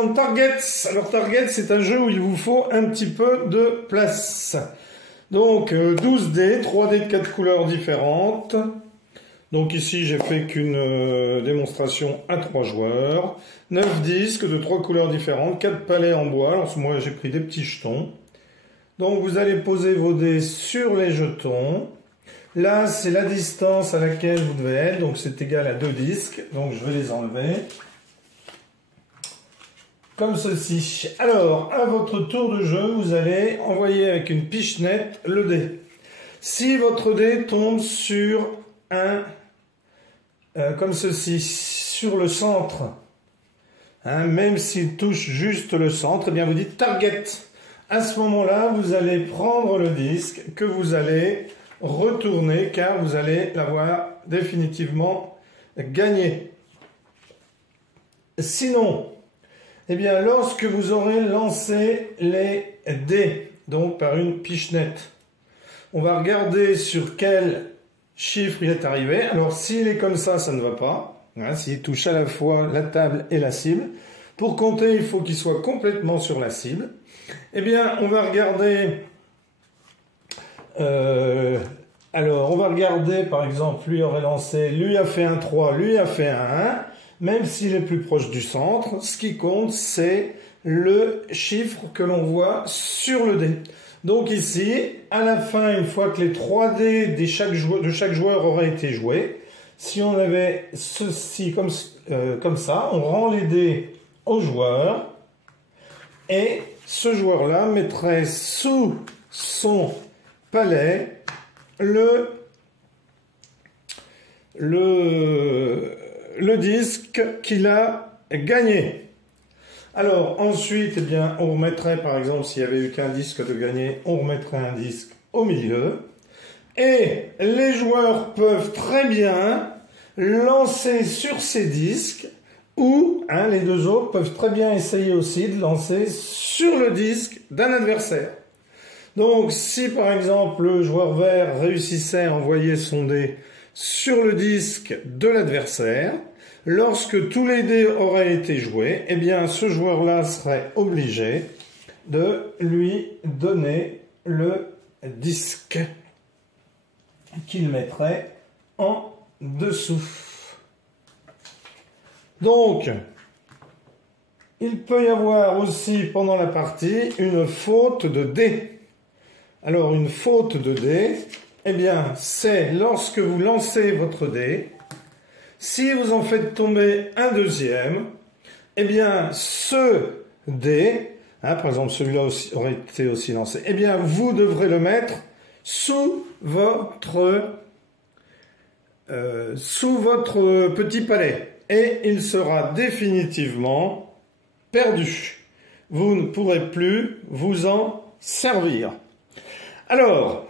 présente Targets. Alors Targets, c'est un jeu où il vous faut un petit peu de place. Donc 12 dés, 3 dés de 4 couleurs différentes. Donc ici, j'ai fait qu'une démonstration à 3 joueurs. 9 disques de 3 couleurs différentes, 4 palets en bois. Alors moi, j'ai pris des petits jetons. Donc vous allez poser vos dés sur les jetons. Là, c'est la distance à laquelle vous devez être. Donc c'est égal à 2 disques. Donc je vais les enlever. Comme ceci. Alors, à votre tour de jeu, vous allez envoyer avec une pichenette le dé. Si votre dé tombe sur un, comme ceci, sur le centre, hein, même s'il touche juste le centre, eh bien vous dites target. À ce moment-là, vous allez prendre le disque que vous allez retourner car vous allez l'avoir définitivement gagné. Sinon, eh bien, lorsque vous aurez lancé les dés, donc par une pichenette, on va regarder sur quel chiffre il est arrivé. Alors, s'il est comme ça ne va pas. Hein, s'il touche à la fois la table et la cible. Pour compter, il faut qu'il soit complètement sur la cible. Eh bien, on va regarder... alors, on va regarder, par exemple, lui aurait lancé, lui a fait un 3, lui a fait un 1. Même s'il est plus proche du centre, ce qui compte, c'est le chiffre que l'on voit sur le dé. Donc ici, à la fin, une fois que les 3 dés de chaque joueur auraient été joués, si on avait ceci comme ça, on rend les dés au joueur, et ce joueur-là mettrait sous son palais le disque qu'il a gagné. Alors ensuite, eh bien, on remettrait, par exemple, s'il y avait eu qu'un disque de gagné, on remettrait un disque au milieu. Et les joueurs peuvent très bien lancer sur ces disques, ou hein, les deux autres peuvent très bien essayer aussi de lancer sur le disque d'un adversaire. Donc si par exemple le joueur vert réussissait à envoyer son dé sur le disque de l'adversaire, lorsque tous les dés auraient été joués, eh bien ce joueur-là serait obligé de lui donner le disque qu'il mettrait en dessous. Donc, il peut y avoir aussi pendant la partie une faute de dés. Alors une faute de dés, eh bien c'est lorsque vous lancez votre dé, si vous en faites tomber un deuxième, eh bien ce dé, hein, par exemple celui-là aurait été aussi lancé, eh bien vous devrez le mettre sous votre petit palais et il sera définitivement perdu. Vous ne pourrez plus vous en servir. Alors,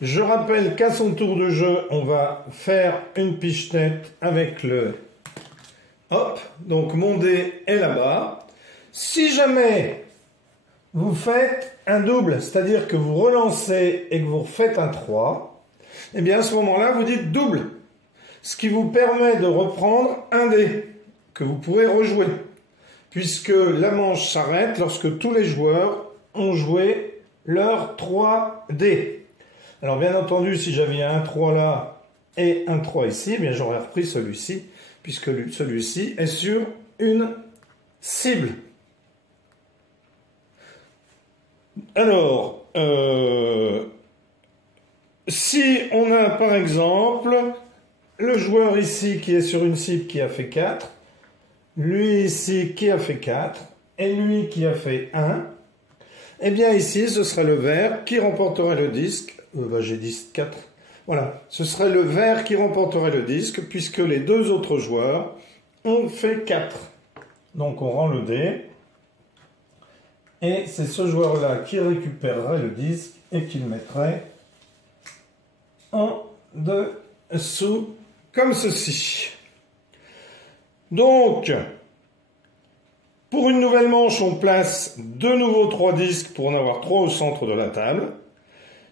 je rappelle qu'à son tour de jeu, on va faire une pichenette avec le... Hop, donc mon dé est là-bas. Si jamais vous faites un double, c'est-à-dire que vous relancez et que vous refaites un 3, eh bien à ce moment-là, vous dites double. Ce qui vous permet de reprendre un dé que vous pourrez rejouer. Puisque la manche s'arrête lorsque tous les joueurs ont joué leurs 3 dés. Alors bien entendu, si j'avais un 3 là et un 3 ici, eh bien j'aurais repris celui-ci, puisque celui-ci est sur une cible. Alors, si on a par exemple le joueur ici qui est sur une cible qui a fait 4, lui ici qui a fait 4, et lui qui a fait 1, eh bien ici, ce serait le vert qui remporterait le disque. J'ai dit 4. Voilà, ce serait le vert qui remporterait le disque puisque les deux autres joueurs ont fait 4. Donc on rend le dé. Et c'est ce joueur-là qui récupérerait le disque et qui le mettrait en dessous, comme ceci. Donc... pour une nouvelle manche, on place de nouveau 3 disques pour en avoir 3 au centre de la table.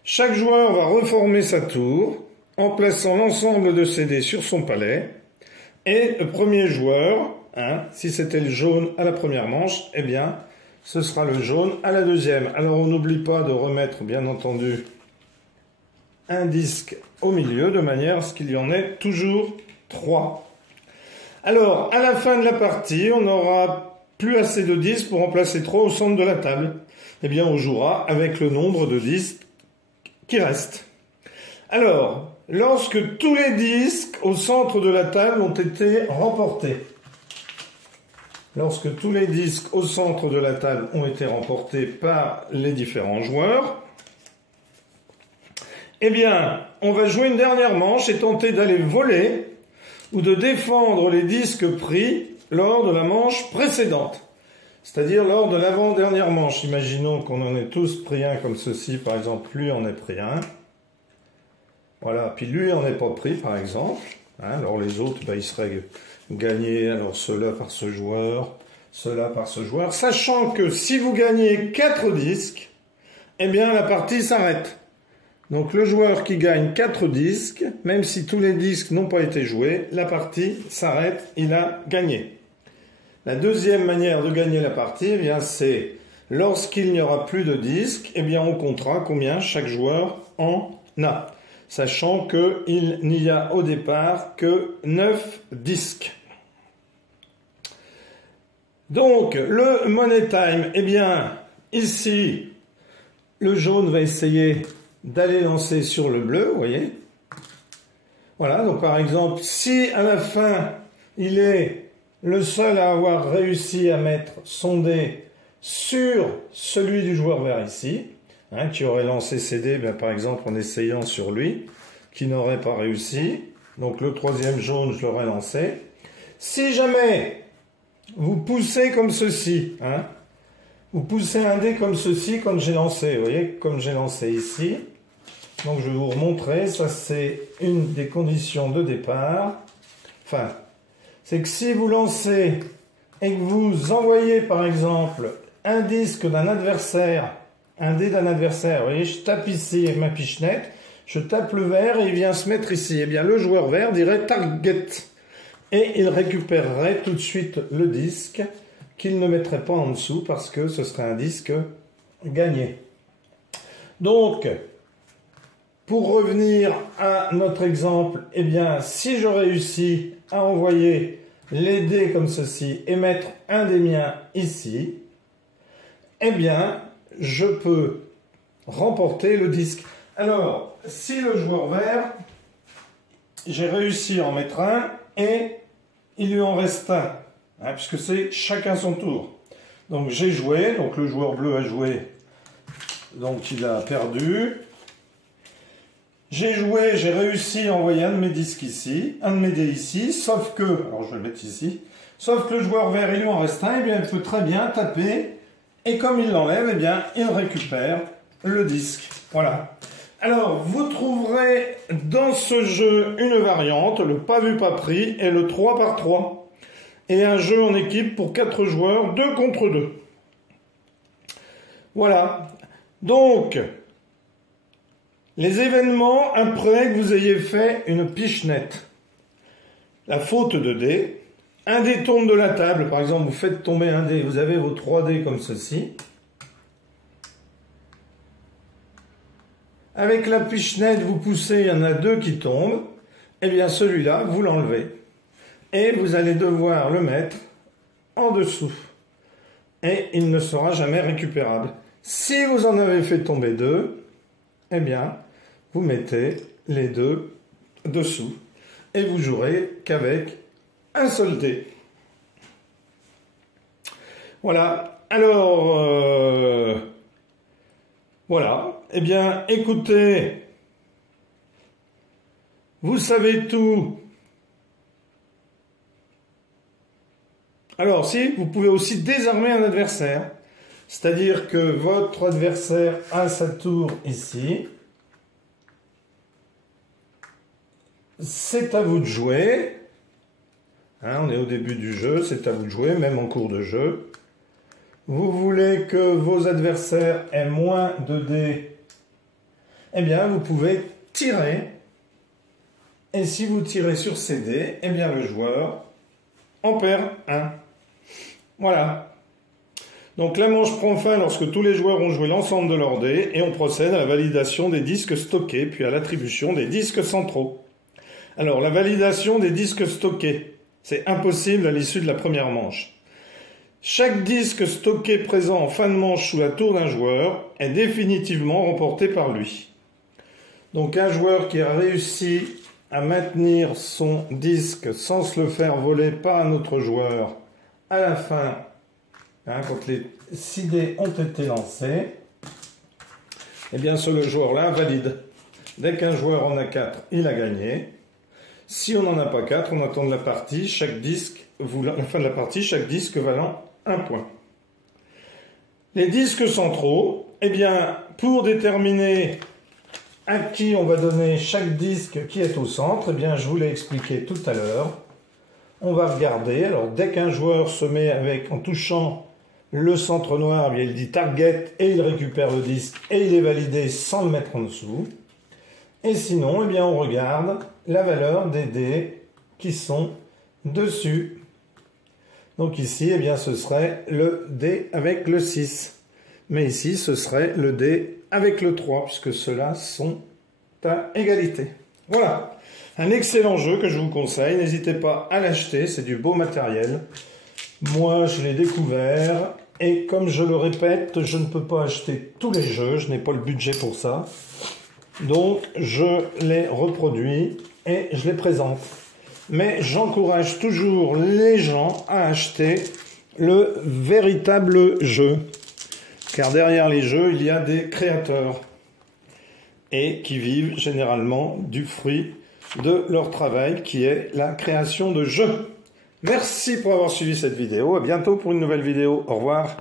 Chaque joueur va reformer sa tour en plaçant l'ensemble de ses dés sur son palais. Et le premier joueur Hein. Si c'était le jaune à la première manche, eh bien, ce sera le jaune à la deuxième. Alors, on n'oublie pas de remettre, bien entendu, un disque au milieu, de manière à ce qu'il y en ait toujours 3. Alors, à la fin de la partie, on n'aura plus assez de disques pour en placer 3 au centre de la table. Eh bien, on jouera avec le nombre de disques qui restent. Alors, lorsque tous les disques au centre de la table ont été remportés, lorsque tous les disques au centre de la table ont été remportés par les différents joueurs, eh bien, on va jouer une dernière manche et tenter d'aller voler ou de défendre les disques pris lors de la manche précédente. C'est-à-dire lors de l'avant-dernière manche. Imaginons qu'on en ait tous pris un comme ceci, par exemple, lui en ait pris un. Voilà, puis lui en est pas pris, par exemple. Hein, alors les autres, ben, ils seraient gagnés, alors ceux-là par ce joueur, ceux-là par ce joueur. Sachant que si vous gagnez 4 disques, eh bien la partie s'arrête. Donc le joueur qui gagne 4 disques, même si tous les disques n'ont pas été joués, la partie s'arrête, il a gagné. La deuxième manière de gagner la partie, eh bien c'est lorsqu'il n'y aura plus de disques, eh bien on comptera combien chaque joueur en a. Sachant qu'il n'y a au départ que 9 disques. Donc, le Money Time, eh bien, ici, le jaune va essayer d'aller lancer sur le bleu, vous voyez. Voilà, donc par exemple, si à la fin, il est le seul à avoir réussi à mettre son dé sur celui du joueur vert ici, hein, qui aurait lancé ses dés, ben, par exemple en essayant sur lui, qui n'aurait pas réussi. Donc le troisième jaune, je l'aurais lancé. Si jamais vous poussez comme ceci, hein, vous poussez un dé comme ceci, comme j'ai lancé, vous voyez, comme j'ai lancé ici. Donc je vais vous remontrer, ça c'est une des conditions de départ. Enfin, c'est que si vous lancez et que vous envoyez par exemple un disque d'un adversaire, un dé d'un adversaire, vous voyez, je tape ici avec ma pichenette, je tape le vert et il vient se mettre ici. Eh bien le joueur vert dirait target et il récupérerait tout de suite le disque qu'il ne mettrait pas en dessous parce que ce serait un disque gagné. Donc, pour revenir à notre exemple, eh bien, si je réussis à envoyer les dés comme ceci et mettre un des miens ici, eh bien, je peux remporter le disque. Alors, si le joueur vert, j'ai réussi à en mettre un et il lui en reste un, hein, puisque c'est chacun son tour. Donc j'ai joué, donc le joueur bleu a joué, donc il a perdu. J'ai joué, j'ai réussi à envoyer un de mes disques ici, un de mes dés ici, sauf que, alors je vais le mettre ici, sauf que le joueur vert, il lui en reste un, et bien il peut très bien taper, et comme il l'enlève, eh bien il récupère le disque. Voilà. Alors, vous trouverez dans ce jeu une variante, le pas vu pas pris, et le 3 par 3. Et un jeu en équipe pour 4 joueurs, 2 contre 2. Voilà. Donc, les événements après que vous ayez fait une pichenette. La faute de dés. Un dé tombe de la table. Par exemple, vous faites tomber un dé. Vous avez vos 3 dés comme ceci. Avec la pichenette, vous poussez, il y en a 2 qui tombent. Eh bien, celui-là, vous l'enlevez. Et vous allez devoir le mettre en dessous. Et il ne sera jamais récupérable. Si vous en avez fait tomber 2, eh bien, vous mettez les 2 dessous. Et vous jouerez qu'avec un seul dé. Voilà. Alors, voilà. Eh bien, écoutez, vous savez tout. Alors, si, vous pouvez aussi désarmer un adversaire. C'est-à-dire que votre adversaire a sa tour ici. C'est à vous de jouer. Hein, on est au début du jeu, c'est à vous de jouer, même en cours de jeu. Vous voulez que vos adversaires aient moins de dés. Eh bien, vous pouvez tirer. Et si vous tirez sur ces dés, eh bien, le joueur en perd un. Voilà. Donc la manche prend fin lorsque tous les joueurs ont joué l'ensemble de leurs dés et on procède à la validation des disques stockés puis à l'attribution des disques centraux. Alors la validation des disques stockés, c'est impossible à l'issue de la première manche. Chaque disque stocké présent en fin de manche sous la tour d'un joueur est définitivement remporté par lui. Donc un joueur qui a réussi à maintenir son disque sans se le faire voler par un autre joueur à la fin, quand les 6 dés ont été lancés, eh bien ce joueur-là valide. Dès qu'un joueur en a 4, il a gagné. Si on n'en a pas 4, on attend de la partie, la fin de la partie, chaque disque valant 1 point. Les disques centraux, eh bien, pour déterminer à qui on va donner chaque disque qui est au centre, eh bien, je vous l'ai expliqué tout à l'heure. On va regarder, alors dès qu'un joueur se met en touchant le centre noir, eh bien, il dit target et il récupère le disque et il est validé sans le mettre en dessous. Et sinon, eh bien, on regarde la valeur des dés qui sont dessus. Donc ici, eh bien, ce serait le dé avec le 6. Mais ici, ce serait le dé avec le 3, puisque ceux-là sont à égalité. Voilà, un excellent jeu que je vous conseille. N'hésitez pas à l'acheter, c'est du beau matériel. Moi, je l'ai découvert. Et comme je le répète, je ne peux pas acheter tous les jeux, je n'ai pas le budget pour ça. Donc, je les reproduis et je les présente. Mais j'encourage toujours les gens à acheter le véritable jeu. Car derrière les jeux, il y a des créateurs. Et qui vivent généralement du fruit de leur travail, qui est la création de jeux. Merci pour avoir suivi cette vidéo. À bientôt pour une nouvelle vidéo. Au revoir.